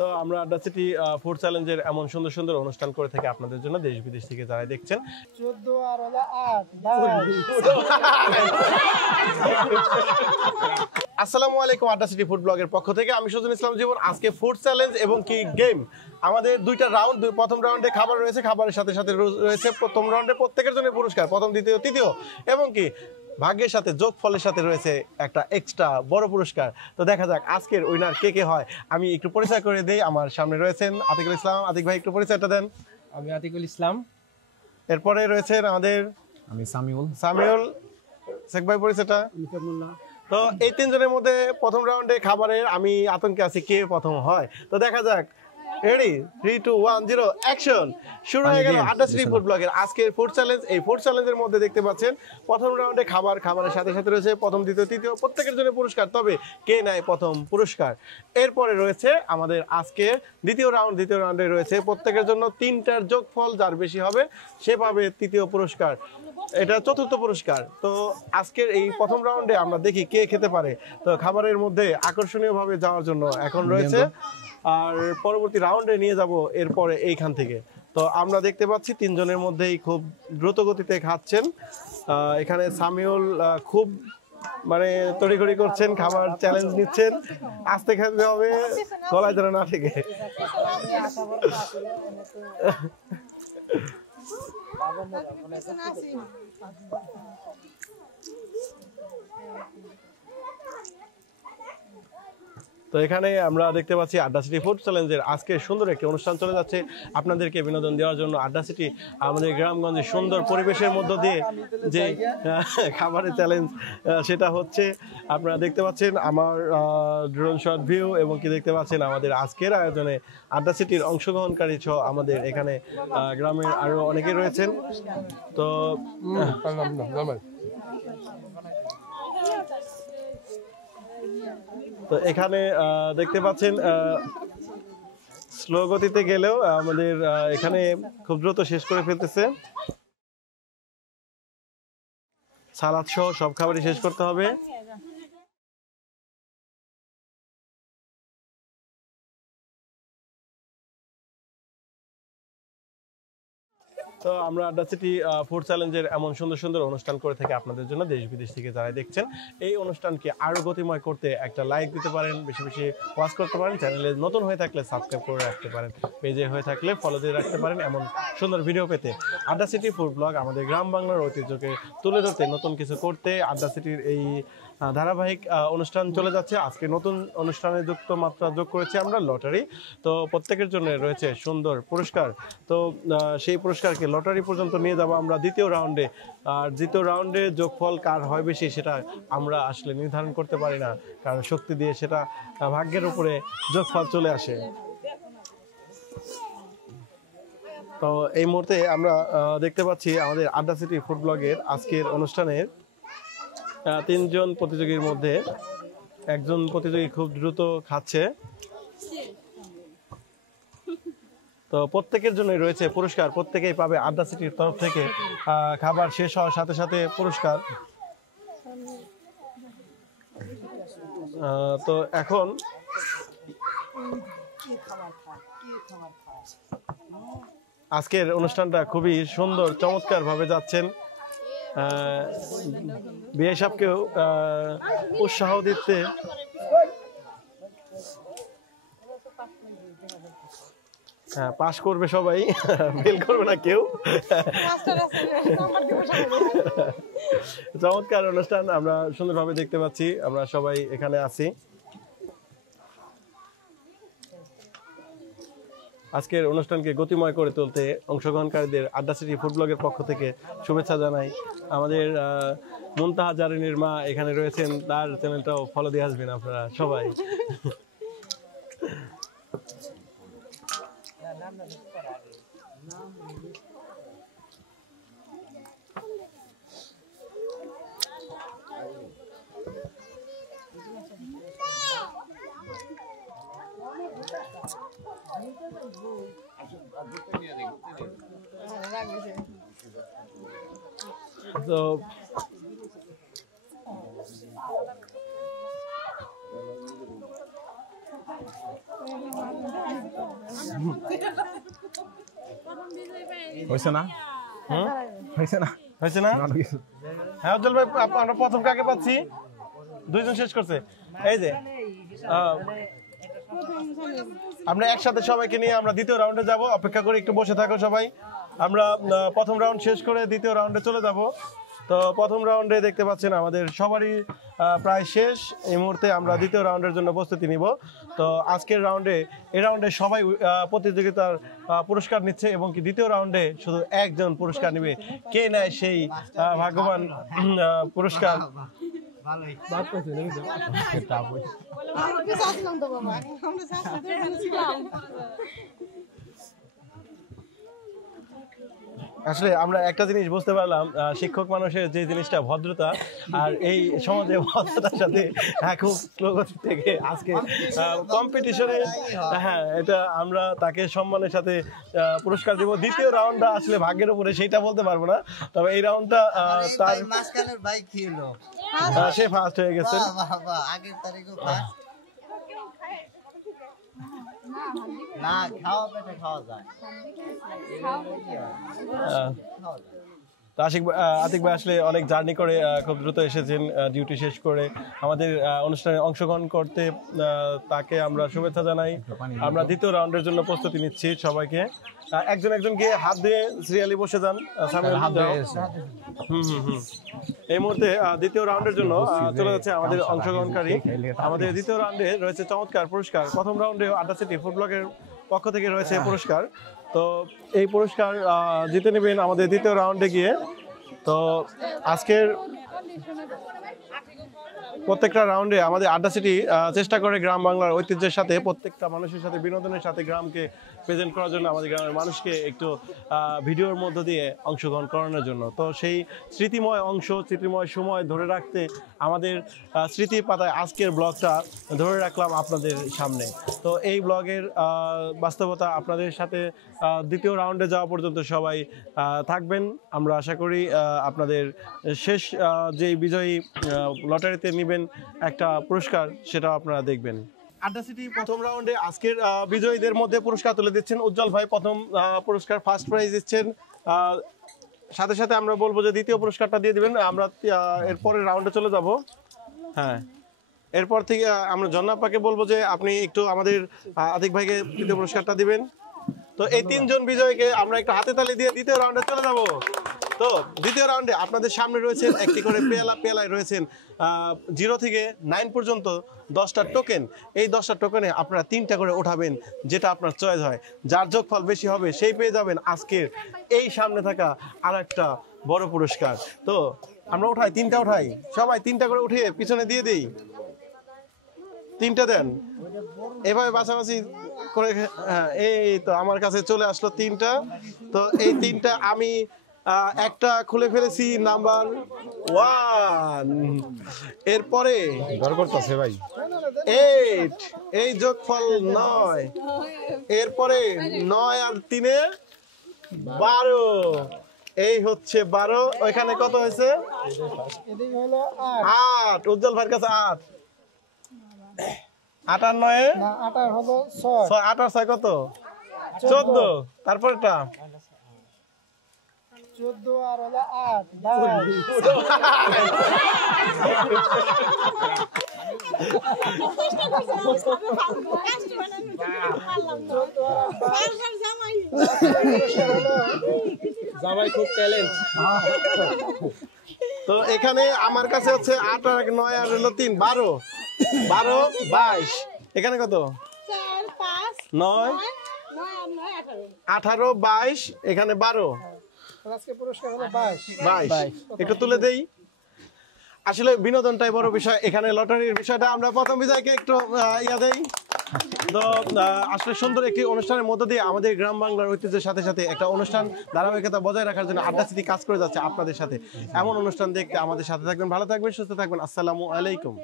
তো আমরা আড্ডা সিটি ফুড চ্যালেঞ্জের এমন সুন্দর সুন্দর অনুষ্ঠান করে থাকি আপনাদের জন্য, দেশ বিদেশ থেকে যারা দেখছেন। 14 আর 8 আসসালামু আলাইকুম, আড্ডা সিটি ফুড ব্লগের পক্ষ থেকে আমি সজল ইসলাম জীবন। আজকে ফুড চ্যালেঞ্জ এবং কি গেম, আমাদের দুইটা রাউন্ড। প্রথম রাউন্ডে খাবার রয়েছে, খাবারের সাথে সাথে রয়েছে প্রথম রাউন্ডে প্রত্যেকের জন্য পুরস্কার, প্রথম দ্বিতীয় তৃতীয়, এবং কি ভাগ্যের সাথে যোগ ফলের সাথে রয়েছে একটা এক্সট্রা বড় পুরস্কার। তো দেখা যাক আজকের উইনার কে কে হয়। আমি একটু পরিচয় করে দেই। আমার সামনে রয়েছেন আতিকুল ইসলাম। আতিক ভাই একটু পরিচয়টা দেন। আমি আতিকুল ইসলাম। এরপরে রয়েছেন আমাদের আমি সামিউল। শেখ ভাই পরিচয়টা। তো এই তিনজনের মধ্যে প্রথম রাউন্ডে খাবারের আমি আতঙ্কে আছি কে প্রথম হয়। তো দেখা যাক। Ready 3 2 1 0 action. শুরু হয়ে গেল আড্ডা সিটি ফুড ব্লগের আজকের ফুড চ্যালেঞ্জ। এই ফুড চ্যালেঞ্জের মধ্যে দেখতে পাচ্ছেন প্রথম রাউন্ডে খাবারের সাথে সাথে রয়েছে প্রথম দ্বিতীয় তৃতীয় প্রত্যেকের জন্য পুরস্কার। তবে কে নেয় প্রথম পুরস্কার? এরপরে রয়েছে আমাদের আজকের দ্বিতীয় রাউন্ডে রয়েছে প্রত্যেকের জন্য 3টার যোগফল, যার বেশি হবে সে পাবে তৃতীয় পুরস্কার, এটা চতুর্থ পুরস্কার। তো আজকের এই প্রথম রাউন্ডে আমরা দেখি কে খেতে পারে। তো খাবারের মধ্যে আকর্ষণীয় ভাবে যাওয়ার জন্য এখন রয়েছে, আর পরবর্তী রাউন্ডে নিয়ে যাব এরপরে এইখান থেকে। তো আমরা দেখতে পাচ্ছি তিনজনের মধ্যেই খুব দ্রুত গতিতে খাচ্ছেন। এখানে সামিউল খুব মানে তড়িঘড়ি করছেন, খাবার চ্যালেঞ্জ নিচ্ছেন, আস্তে খেতে হবে গলায় যেন না থেকে। তো এখানে আমরা দেখতে পাচ্ছি আড্ডা সিটি ফুড চ্যালেঞ্জের আজকে সুন্দর একটি অনুষ্ঠান চলে যাচ্ছে আপনাদেরকে বিনোদন দেওয়ার জন্য। আড্ডা সিটি আমাদের গ্রামগঞ্জে সুন্দর পরিবেশের মধ্য দিয়ে যে খাবারের চ্যালেঞ্জ সেটা হচ্ছে, আপনারা দেখতে পাচ্ছেন আমার ড্রোন শট ভিউ, এবং কি দেখতে পাচ্ছেন আমাদের আজকের আয়োজনে আড্ডা সিটির অংশগ্রহণকারী সহ আমাদের এখানে গ্রামের আরো অনেকে রয়েছেন। তো তো এখানে দেখতে পাচ্ছেন স্লো গতিতে গেলেও আমাদের এখানে খুব দ্রুত শেষ করে ফেলতেছে। সালাদ সহ সব খাবারই শেষ করতে হবে। তো আমরা আড্ডা সিটি ফুড চ্যালেঞ্জের এমন সুন্দর সুন্দর অনুষ্ঠান করে থাকি আপনাদের জন্য, দেশ বিদেশ থেকে যারা দেখছেন। এই অনুষ্ঠানকে আরো গতিময় করতে একটা লাইক দিতে পারেন, বেশি বেশি ওয়াচ করতে পারেন, চ্যানেলে নতুন হয়ে থাকলে সাবস্ক্রাইব করে রাখতে পারেন, পেজে হয়ে থাকলে ফলো দিয়ে রাখতে পারেন এমন সুন্দর ভিডিও পেতে। আড্ডা সিটি ফুড ব্লগ আমাদের গ্রাম বাংলার ঐতিহ্যকে তুলে ধরতে, নতুন কিছু করতে আড্ডা সিটির এই ধারাবাহিক অনুষ্ঠান চলে যাচ্ছে। আজকে নতুন অনুষ্ঠানে যুক্ত মাত্রা যোগ করেছি আমরা লটারি। তো প্রত্যেকের জন্য রয়েছে সুন্দর পুরস্কার। তো সেই পুরস্কারকে লটারি পর্যন্ত নিয়ে যাব আমরা দ্বিতীয় রাউন্ডে। আর দ্বিতীয় রাউন্ডে যোগফল কার হয় বেশি সেটা আমরা আসলে নির্ধারণ করতে পারি না, কারণ শক্তি দিয়ে সেটা ভাগ্যের উপরে যোগফল চলে আসে। তো এই মুহূর্তে আমরা দেখতে পাচ্ছি আমাদের আড্ডা সিটি ফুড ব্লগের আজকের অনুষ্ঠানের 3জন প্রতিযোগীর মধ্যে একজন প্রতিযোগী খুব দ্রুত খাচ্ছে। তো প্রত্যেকের জন্য রয়েছে পুরস্কার, প্রত্যেকেই পাবে আড্ডা সিটির তরফ থেকে খাবার শেষ হওয়ার সাথে সাথে পুরস্কার। তো এখন আজকের অনুষ্ঠানটা খুবই সুন্দর চমৎকার ভাবে যাচ্ছেন। বিয়ে সাহেবকেও উৎসাহ দিতে পাস করবে সবাই, ফেল করবে না কেউ। চমৎকার অনুষ্ঠান আমরা সুন্দরভাবে দেখতে পাচ্ছি, আমরা সবাই এখানে আছি। আজকের অনুষ্ঠানকে গতিময় করে তুলতে অংশগ্রহণকারীদের আড্ডা সিটি ফুড ব্লগের পক্ষ থেকে শুভেচ্ছা জানাই। আমাদের মুনতাহা জারিনের মা এখানে রয়েছেন, তার চ্যানেলটাও ফলো দিয়ে আসবেন আপনারা সবাই। So হয়েছে না? হয়েছে না? হয়েছে না? হ্যাঁ উজ্জ্বল ভাই, আমরা প্রথম কাকে পাচ্ছি? দুইজন শেষ করছে। এই যে আমরা একসাথে সবাইকে নিয়ে আমরা দ্বিতীয় রাউন্ডে যাব। অপেক্ষা করে একটু বসে থাকো সবাই। আমরা প্রথম রাউন্ড শেষ করে দ্বিতীয় রাউন্ডে চলে যাব। তো প্রথম রাউন্ডে দেখতে পাচ্ছেন আমাদের সবারই প্রায় শেষ। এই মুহূর্তে আমরা দ্বিতীয় রাউন্ডের জন্য প্রস্তুতি নিব। তো আজকের রাউন্ডে এই রাউন্ডে সবাই প্রতিযোগিতার পুরস্কার নিচ্ছে এবং কি দ্বিতীয় রাউন্ডে শুধু একজন পুরস্কার নেবে। কে নেয় সেই ভাগ্যবান পুরস্কার? আসলে আমরা একটা জিনিস বুঝতে পারলাম, শিক্ষক মানুষের যে জিনিসটা ভদ্রতা, আর এই সমাজে ভদ্রতার সাথে খুব প্রগতি থেকে আজকে কম্পিটিশনে, হ্যাঁ এটা আমরা তাকে সম্মানের সাথে পুরস্কার দেব। দ্বিতীয় রাউন্ডটা আসলে ভাগ্যের উপরে, সেইটা বলতে পারবো না, তবে এই রাউন্ডটা তার সে ফার্স্ট হয়ে গেছে। আগের তারিখও ফার্স্ট না, খাওয়া পেটে খাওয়া যায়। আতিক ভাই আসলে অনেক জার্নি করে খুব দ্রুত এসেছেন ডিউটি শেষ করে আমাদের অনুষ্ঠানে অংশগ্রহণ করতে। তাকে আমরা শুভেচ্ছা জানাই। আমরা দ্বিতীয় রাউন্ডের জন্য প্রস্তুতি নিচ্ছি। সবাইকে একজন একজনকে হাত দিয়ে সিরিয়ালি বসে যান। এই মুহূর্তে দ্বিতীয় রাউন্ডের জন্য চলে যাচ্ছে আমাদের অংশগ্রহণকারী। আমাদের দ্বিতীয় রাউন্ডে রয়েছে চমৎকার পুরস্কার। প্রথম রাউন্ডে আড্ডা সিটি ফুড ব্লগের পক্ষ থেকে রয়েছে পুরস্কার। তো এই পুরস্কার জিতে নেবেন আমাদের দ্বিতীয় রাউন্ডে গিয়ে। তো আজকের প্রত্যেকটা রাউন্ডে আমাদের আড্ডা সিটি চেষ্টা করে গ্রাম বাংলার ঐতিহ্যের সাথে প্রত্যেকটা মানুষের সাথে বিনোদনের সাথে গ্রামকে প্রেজেন্ট করার জন্য, আমাদের গ্রামের মানুষকে একটু ভিডিওর মধ্য দিয়ে অংশগ্রহণ করানোর জন্য। তো সেই স্মৃতিময় অংশ, স্মৃতিময় সময় ধরে রাখতে আমাদের স্মৃতির পাতায় আজকের ব্লগটা ধরে রাখলাম আপনাদের সামনে। তো এই ব্লগের বাস্তবতা আপনাদের সাথে দ্বিতীয় রাউন্ডে যাওয়া পর্যন্ত সবাই থাকবেন। আমরা আশা করি আপনাদের শেষ যেই বিজয়ী লটারিতে নেবেন একটা পুরস্কার, সেটা আপনারা দেখবেন। আড্ডা সিটি প্রথম রাউন্ডে আজকের বিজয়ীদের মধ্যে পুরস্কার তুলে দিচ্ছেন উজ্জ্বল ভাই। প্রথম পুরস্কার ফার্স্ট প্রাইজ দিচ্ছেন। সাথে সাথে আমরা বলবো যে দ্বিতীয় পুরস্কারটা দিয়ে দিবেন। আমরা এরপরের রাউন্ডে চলে যাব। হ্যাঁ, এরপর থেকে আমরা জন্নাপাকে বলবো যে আপনি একটু আমাদের আতিক ভাইকে দ্বিতীয় পুরস্কারটা দিবেন। তো এই তিনজন বিজয়ীকে আমরা একটু হাতে তালি দিয়ে দ্বিতীয় রাউন্ডে চলে যাব। তো দ্বিতীয় রাউন্ডে আপনাদের সামনে রয়েছেন একটি করে পেয়ালায় রয়েছেন 0 থেকে 9 পর্যন্ত 10টা টোকেন। এই 10টা টোকেনে আপনারা 3টা করে উঠাবেন, যেটা আপনার চয়েস হয়। যার যোগফল বেশি হবে সেই পেয়ে যাবেন আজকের এই সামনে থাকা আরেকটা বড় পুরস্কার। তো আমরা উঠাই, 3টা উঠাই, সবাই 3টা করে উঠিয়ে পিছনে দিয়ে দিই। 3টা দেন, এভাবে বাছাবাছি করে। হ্যাঁ, এই তো আমার কাছে চলে আসলো 3টা। তো এই 3টা আমি একটা খুলে ফেলেছি, নাম্বার 1। এরপরে ভাই 8, এই যোগফল 9। এরপরে 9 আর 3 12, এই হচ্ছে 12। ওইখানে কত হয়েছে? 8। উজ্জ্বল ভাইয়ের কাছে 8। 8 আর 9 8 আর হলো 6। 8 আর 6 কত? 14। তারপরটা 14 আর হলো 8। জামাই খুব ট্যালেন্ট। তো এখানে আমার কাছে হচ্ছে 8 আর 9 আর হলো 3, 12। 12 22। এখানে কত? 4 5 9 18 22। এখানে 12 আজকে পুরস্কার হলো 22। 22। একটু তুলে দেই। আসলে বিনোদনটাই বড় বিষয়। এখানে লটারির বিষয়টা আমরা প্রথম বিজয়কে একটু ইয়া দেই। তো আসলে সুন্দর একটি অনুষ্ঠানের মধ্য দিয়ে আমাদের গ্রাম বাংলার ঐতিহ্যের সাথে সাথে একটা অনুষ্ঠান ধারাবাহিকতা বজায় রাখার জন্য আড্ডা সিটি কাজ করে যাচ্ছে আপনাদের সাথে। এমন অনুষ্ঠান দেখতে আমাদের সাথে থাকবেন। ভালো থাকবেন, সুস্থ থাকবেন। আসসালামু আলাইকুম।